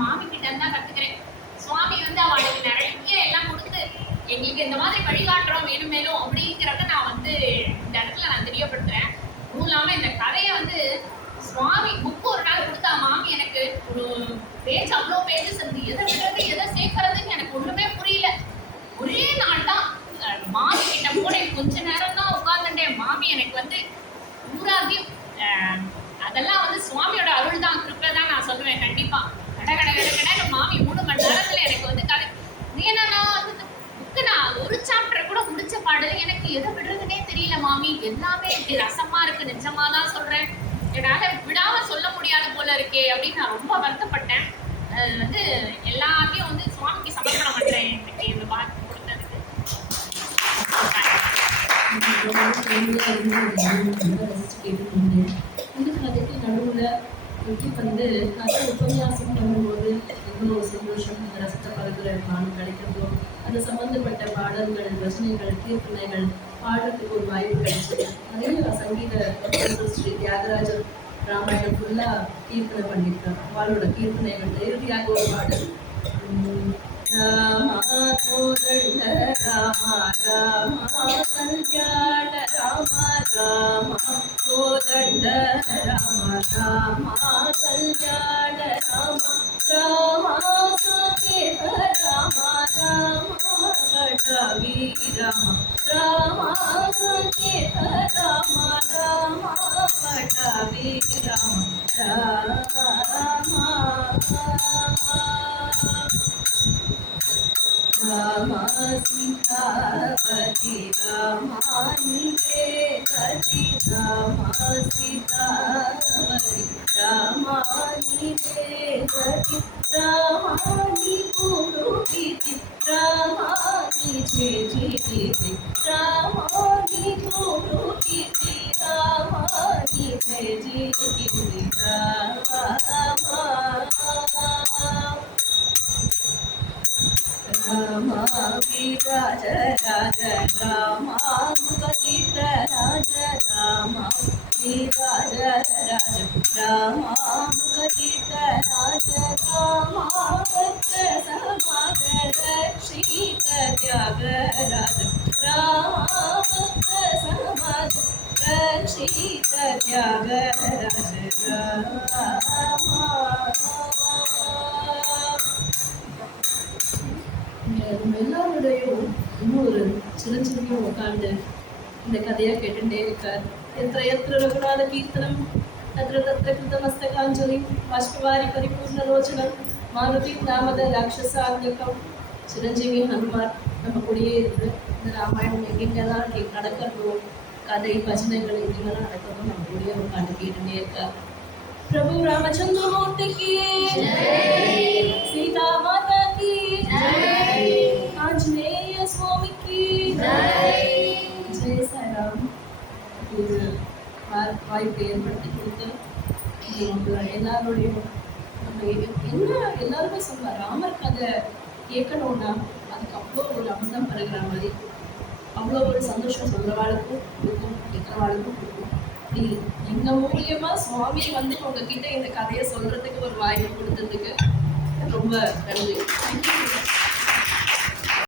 மாமி கிட்ட தான் கத்துக்கிறேன். சுவாமி வந்து அவளுக்கு நிறைய எல்லாம் கொடுத்து எங்களுக்கு இந்த மாதிரி வழிகாட்டுறோம் மேலும் மேலும் அப்படிங்கிறத நான் வந்து இந்த இடத்துல நான் தெரியப்படுத்துறேன். அதுவும் இல்லாம இந்த கதையை வந்து சுவாமி புக்கு ஒரு நாள் கொடுத்தா மாமி எனக்கு ஒரு பேஜ் அவ்வளோ பேஜஸ் இருந்து எதை விடுறது எதை சேர்க்கறதுன்னு எனக்கு ஒண்ணுமே புரியல. ஒரே நாள் தான் மாமி கிட்ட போனேன், கொஞ்ச நேரம் தான் உட்கார்ந்துட்டேன். மாமி எனக்கு வந்து ஊராதையும் அதெல்லாம் வந்து சுவாமியோட அருள் தான், கிருப்பை தான் நான் சொல்லுவேன். கண்டிப்பா கட கட கட கட மாமி 3 மணி நேரத்துல எனக்கு வந்து கதை ஏன்னா நான் வந்து புக்கு நான் ஒரு சாப்டர் கூட முடிச்ச பாடல எனக்கு எதை விடுறதுன்னே தெரியல மாமி. எல்லாமே இப்படி ரசமா இருக்கு, நிஜமா தான் சொல்றேன். என்னால விடாம சொல்ல முடியாத போல இருக்கே அப்படின்னு நான் ரொம்ப வருத்தப்பட்டேன். வந்து எல்லாத்தையும் வந்து சுவாமிக்கு சமர்ப்பணம் பண்றேன் எனக்கு இந்த வாக்கு கொடுத்ததுக்கு. இந்த கதைக்கு நடுவில் எப்படி வந்து கதை உபன்யாசம் பண்ணும்போது எவ்வளோ சந்தோஷம், அந்த ரசத்தை பழகிற பாடம் கிடைக்கிறதோ, அது சம்பந்தப்பட்ட பாடல்கள், ரசனைகள், கீர்த்தனைகள் பாடுறதுக்கு ஒரு வாய்ப்பு கிடைச்சது. நிறைய சங்கீத ஸ்ரீ தியாகராஜர் ராமாயணம் ஃபுல்லாக கீர்த்தனை பண்ணியிருக்காங்க. அவளோட கீர்த்தனைகள் இறுதியாக ஒரு பாடல் ராமா கோதண்ட ராமா ராமா கல்யாண ராமா ராமா கோதண்ட ராமா ராமா கல்யாண ராமா ராமா சகேத ராமா ராமா கடாவி ராமா ராமா சகேத ராமா ராமா கடாவி ராமா ராமா ராமா சீதாபதி ராமா நிவேதி ராமா சீதாபதி ராமா நிவேதி ராமா நி புரோகிதி ராமா நிஜே ஜீதி ராமா நி புரோகிதி ராமா நிஜே ஜீதி ராமா ராமா விராஜ ராஜ ராமா முகதித ராஜ ராமா விராஜ ராஜ ராமா முகதித ராஜ ராமா பக்த சமாகர ஸ்ரீத தியாக ராஜ ராமா பக்த சமாகர ஸ்ரீத தியாக ராஜ ராமா. எல்லாருடையும் இன்னொரு சிரஞ்சீவியும் உட்காந்து இந்த கதையா கேட்டுட்டே இருக்கார். எத்திர எத்திர ரகுநாத கீர்த்தனம் தத்ர தத்ர கிருதமஸ்தகாஞ்சலி பாஷ்பவாரி பரிபூர்ணலோச்சனம் மாருதி நாமத ராட்சசாத்யகம். சிரஞ்சீவி ஹனுமார் நம்ம கூடயே இருந்து இந்த ராமாயணம் எங்கெங்கெல்லாம் நடக்கிறதோ, கதை பஜனைகள் எங்கெங்கெல்லாம் நடக்கிறதோ நம்ம கூடயே உட்காந்து கேட்டுட்டே இருக்கார். प्रभु रामचंद्र मूर्ति की सीता माता की आंजनेय स्वामी की जय साईराम. இது வாய்ப்பை ஏற்படுத்தி கொடுத்து எல்லாரோடையும் நம்ம என்ன எல்லாருமே சொல்லுவார், ராமர் கதை கேட்கணும்னா அதுக்கு அவ்வளோ ஒரு அமிர்தம் பருகிற மாதிரி அவ்வளோ ஒரு சந்தோஷம் சொல்கிறவாளுக்கும் கொடுக்கும், கேட்குறவாளுக்கும் கொடுக்கும். அப்படி எங்கள் மூலியமாக சுவாமி வந்து உங்ககிட்ட இந்த கதையை சொல்கிறதுக்கு ஒரு வாய்ப்பு கொடுத்ததுக்கு ரொம்ப நன்றி. தேங்க்யூ.